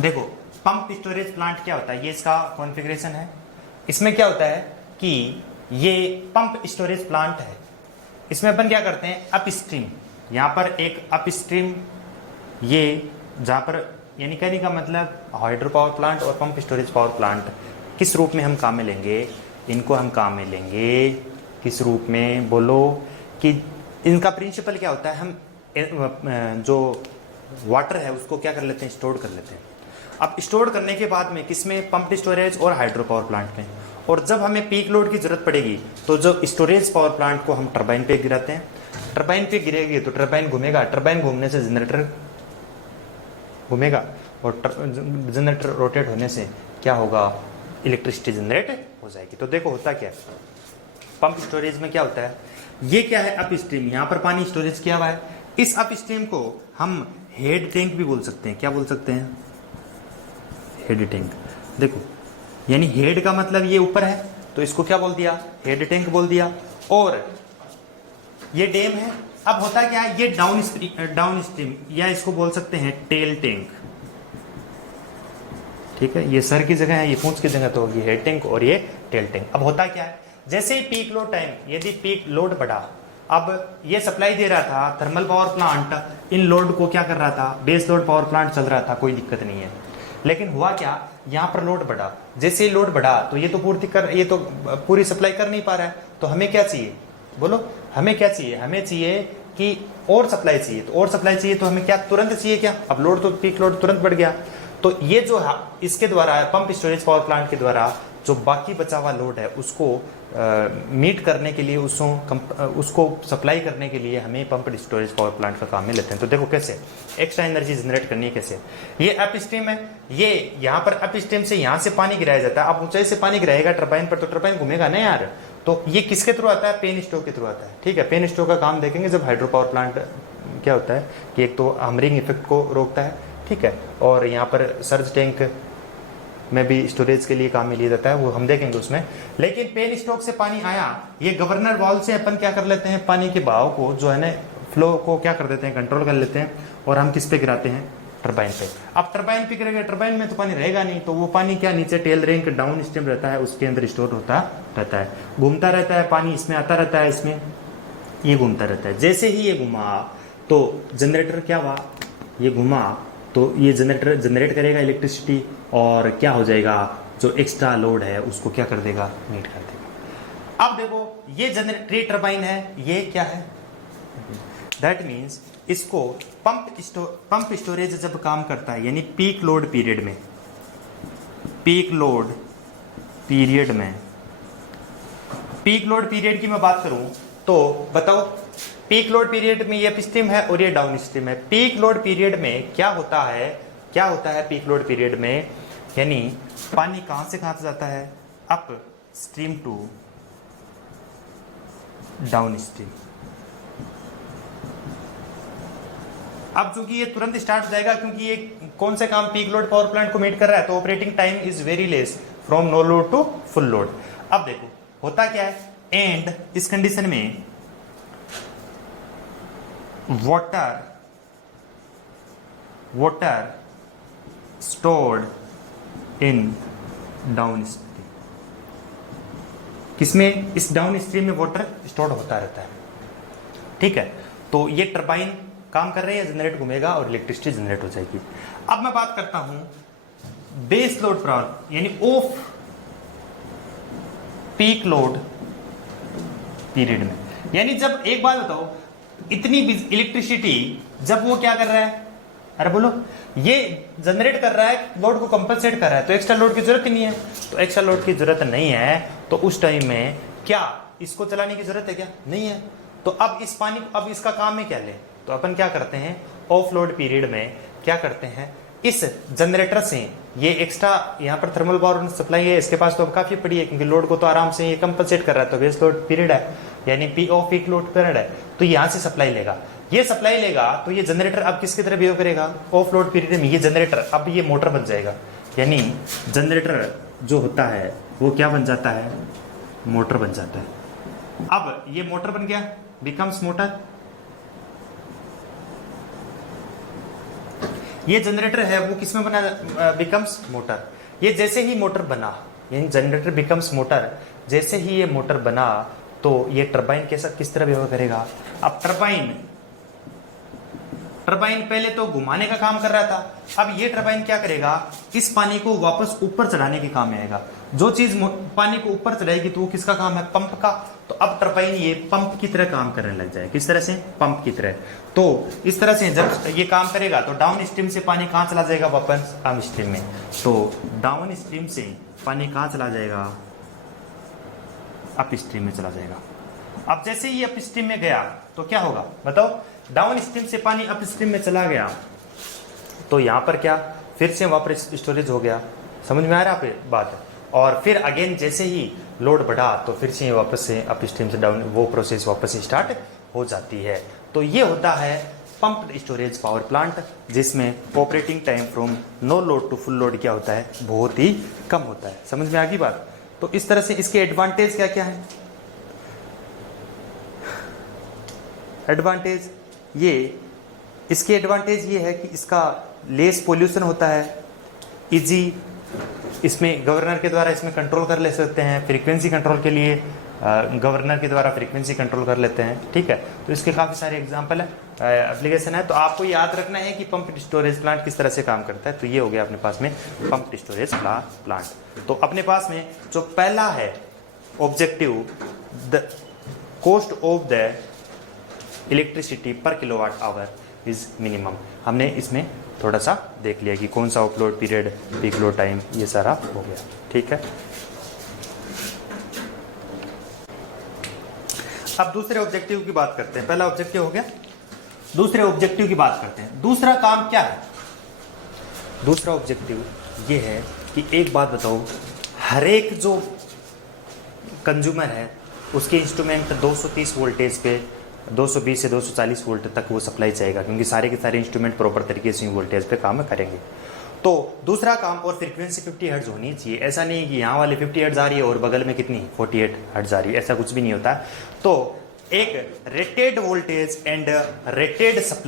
देखो pump storage plant क्या होता है, ये इसका कॉन्फ़िगरेशन है। इसमें क्या होता है कि ये पंप स्टोरेज प्लांट है। इसमें अपन क्या करते हैं, अपस्ट्रीम, यहाँ पर एक अपस्ट्रीम, ये जहाँ पर यानी कहने का मतलब हाइड्रो पावर प्लांट और पंप स्टोरेज पावर प्लांट किस रूप में हम काम में लेंगे, इनको हम काम में लेंगे किस रूप में, बोलो कि इनका प्रिंसिपल क्या होता है, हम जो वाटर है उसको क्या कर लेते हैं, स्टोर कर लेते हैं। अब स्टोर करने के बाद में किसमें, पंप स्टोरेज और हाइड्रो पावर प्लांट में। और जब हमें पीक लोड की जरूरत पड़ेगी तो जो स्टोरेज पावर प्लांट को हम टरबाइन पे गिराते हैं, टरबाइन पे गिरेगी तो टरबाइन घूमेगा, टरबाइन घूमने से जनरेटर घूमेगा और जनरेटर रोटेट होने से क्या होगा, इलेक्ट्रिसिटी जनरेट हो जाएगी। तो देखो होता क्या है, पंप स्टोरेज में क्या होता है, ये क्या है, अपस्ट्रीम, यहाँ पर पानी स्टोरेज किया हुआ है। इस अपस्ट्रीम को हम हेड टैंक भी बोल सकते हैं। क्या बोल सकते हैं, हेड टैंक। देखो यानी हेड का मतलब ये ऊपर है तो इसको क्या बोल दिया, हेड टैंक बोल दिया। और ये डैम है। अब होता क्या है, ये डाउन स्ट्रीम या इसको बोल सकते हैं टेल टैंक। ठीक है, ये सर की जगह है, ये पूंछ की जगह, तो ये हेड टैंक और ये टेल टैंक। अब होता क्या है, जैसे ही पीक लोड टाइम, यदि पीक लोड बढ़ा, अब ये सप्लाई दे रहा था थर्मल पावर प्लांट, इन लोड को क्या कर रहा था, बेस लोड पावर प्लांट चल रहा था, कोई दिक्कत नहीं है। लेकिन हुआ क्या, यहाँ पर लोड बढ़ा, जैसे ही लोड बढ़ा तो ये तो पूरी सप्लाई कर नहीं पा रहा है। तो हमें क्या चाहिए, बोलो हमें क्या चाहिए, हमें चाहिए कि और सप्लाई चाहिए। तो और सप्लाई चाहिए तो हमें क्या तुरंत चाहिए क्या, अब लोड तो पीक लोड तुरंत बढ़ गया। तो ये जो है इसके द्वारा, पंप स्टोरेज पावर प्लांट के द्वारा जो बाकी बचा हुआ लोड है उसको मीट करने के लिए, उसको सप्लाई करने के लिए हमें पंप स्टोरेज पावर प्लांट का काम में लेते हैं। तो देखो कैसे एक्स्ट्रा एनर्जी जनरेट करनी है, कैसे, ये अप स्ट्रीम है, ये यहाँ पर अप स्ट्रीम से यहाँ से पानी गिराया जाता है। अब ऊंचाई से पानी गिराएगा टरबाइन पर, तो टरबाइन घूमेगा ना यार। तो ये किसके थ्रू आता है, पेन स्टोक के थ्रू आता है। ठीक है, पेन स्टोक का काम देखेंगे जब हाइड्रो पावर प्लांट क्या होता है कि एक तो हमरिंग इफेक्ट को रोकता है, ठीक है, और यहाँ पर सर्ज टैंक में भी स्टोरेज के लिए काम में लिया जाता है, वो हम देखेंगे उसमें। लेकिन पेन स्टॉक से पानी आया, ये गवर्नर वाल्व से अपन क्या कर लेते हैं, पानी के बहाव को जो है ना, फ्लो को क्या कर देते हैं, कंट्रोल कर लेते हैं, और हम किस पे गिराते हैं, टरबाइन पे। अब टरबाइन पे गिरेगा, टरबाइन में तो पानी रहेगा नहीं, तो वो पानी क्या नीचे टेल रिंग डाउन स्ट्रीम रहता है, उसके अंदर स्टोर होता रहता है, घूमता रहता है, पानी इसमें आता रहता है, इसमें ये घूमता रहता है। जैसे ही ये घुमा तो जनरेटर क्या हुआ, ये घुमा तो ये जनरेटर जनरेट करेगा इलेक्ट्रिसिटी, और क्या हो जाएगा, जो एक्स्ट्रा लोड है उसको क्या कर देगा, मीट कर देगा। अब देखो ये जनरेटर टरबाइन है, ये क्या है, दैट मीन्स इसको पंप स्टोरेज जब काम करता है, यानी पीक लोड पीरियड में, पीक लोड पीरियड की मैं बात करूं तो बताओ, पीक लोड पीरियड में ये अप स्ट्रीम है और ये डाउन स्ट्रीम है। पीक लोड पीरियड में क्या होता है पीक लोड पीरियड में, यानी पानी कहां से कहां जाता है, upstream to downstream. अब चूंकि ये तुरंत स्टार्ट हो जाएगा, क्योंकि ये कौन से काम, पीक लोड पावर प्लांट को मीट कर रहा है, तो operating time is very less from no load to full load. अब देखो होता क्या है, एंड इस कंडीशन में water stored in down stream, किसमें, इस डाउन स्ट्रीम में वाटर स्टोर होता रहता है। ठीक है, तो ये टरबाइन काम कर रही है, जनरेट घूमेगा और इलेक्ट्रिसिटी जनरेट हो जाएगी। अब मैं बात करता हूं बेस लोड पावर, यानी ऑफ पीक लोड पीरियड में, यानी जब, एक बात बताओ, इतनी इलेक्ट्रिसिटी जब वो क्या कर रहा है, अरे बोलो, ये जनरेट कर रहा है, लोड को कंपनसेट कर रहा है, तो एक्स्ट्रा लोड की जरूरत ही नहीं है। तो एक्स्ट्रा लोड की जरूरत नहीं है, तो उस टाइम में क्या इसको चलाने की जरूरत है क्या, नहीं है। तो अब इस पानी, अब इसका काम में क्या ले, तो अपन क्या करते हैं, ऑफ लोड पीरियड में क्या करते हैं, इस जनरेटर से ये एक्स्ट्रा यहाँ पर थर्मल पावर सप्लाई है, इसके पास तो अब काफी पड़ी है, क्योंकि लोड को तो आराम से ये कंपनसेट कर रहा है, तो बेस लोड पीरियड है, यानी P off peak load period है, तो यहाँ से सप्लाई लेगा, ये सप्लाई लेगा, तो ये जनरेटर अब किसकी तरह बिहेव करेगा, ऑफ लोड पीरियड में ये जनरेटर अब ये मोटर बन जाएगा, यानी जनरेटर जो होता है वो क्या बन जाता है, मोटर बन जाता है। अब ये मोटर बन गया, बिकम्स मोटर। ये जनरेटर है वो किसमें बना, बिकम्स मोटर। ये जैसे ही मोटर बना, यानी जनरेटर बिकम्स मोटर, जैसे ही ये मोटर बना तो ये टरबाइन कैसा किस तरह व्यवहार करेगा। अब टरबाइन पहले तो घुमाने का काम कर रहा था, अब ये टरबाइन क्या करेगा, इस पानी को वापस ऊपर चढ़ाने के काम में आएगा। जो चीज पानी को ऊपर चढ़ाएगी तो वो किसका काम है, पंप का। तो अब टरबाइन ये पंप की तरह काम करने लग जाए, किस तरह से, पंप की तरह। तो इस तरह से जब ये काम करेगा तो डाउन स्ट्रीम से पानी कहाँ चला जाएगा, वापस अप स्ट्रीम में। तो डाउन स्ट्रीम से पानी कहाँ चला जाएगा, अप स्ट्रीम में चला जाएगा। अब जैसे ही अप स्ट्रीम में गया तो क्या होगा बताओ, डाउन स्ट्रीम से पानी अप स्ट्रीम में चला गया तो यहां पर क्या, फिर से वापस स्टोरेज हो गया। समझ में आ रहा है बात। और फिर अगेन जैसे ही लोड बढ़ा तो फिर से वापस से अप स्ट्रीम से डाउन, वो प्रोसेस वापस स्टार्ट हो जाती है। तो ये होता है पंप्ड स्टोरेज पावर प्लांट, जिसमें operating time from no load to full load क्या होता है, बहुत ही कम होता है। समझ में आ गई बात। तो इस तरह से इसके एडवांटेज क्या क्या है। एडवांटेज ये, इसके एडवांटेज ये है कि इसका लेस पोल्यूशन होता है, इजी, इसमें गवर्नर के द्वारा इसमें कंट्रोल कर ले सकते हैं, फ्रीक्वेंसी कंट्रोल के लिए गवर्नर के द्वारा फ्रीक्वेंसी कंट्रोल कर लेते हैं। ठीक है, तो इसके काफ़ी सारे एग्जांपल है, एप्लीकेशन है। तो आपको याद रखना है कि पंप्ड स्टोरेज प्लांट किस तरह से काम करता है। तो ये हो गया अपने पास में पंप्ड स्टोरेज प्लांट। तो अपने पास में जो पहला है objective, the cost of the electricity पर किलोवाट आवर इज मिनिमम, हमने इसमें थोड़ा सा देख लिया कि कौन सा upload period, peak load time, ये सारा हो गया। ठीक है, अब दूसरे ऑब्जेक्टिव की बात करते हैं। पहला ऑब्जेक्टिव हो गया, दूसरे ऑब्जेक्टिव की बात करते हैं। दूसरा काम क्या है, दूसरा ऑब्जेक्टिव ये है कि एक बात बताओ, हर एक जो कंज्यूमर है उसके इंस्ट्रूमेंट 230 वोल्टेज पे 220 से 240 वोल्ट तक वो सप्लाई चाहेगा, क्योंकि सारे के सारे इंस्ट्रूमेंट प्रॉपर तरीके से वोल्टेज पे काम करेंगे। तो दूसरा काम, और फ्रीक्वेंसी 50 हर्ट्ज होनी चाहिए। ऐसा नहीं कि यहाँ वाले 50 हर्ट्ज आ रही है और बगल में कितनी 48 हर्ट्ज आ रही है, ऐसा कुछ भी नहीं होता। तो एक rated voltage and rated supply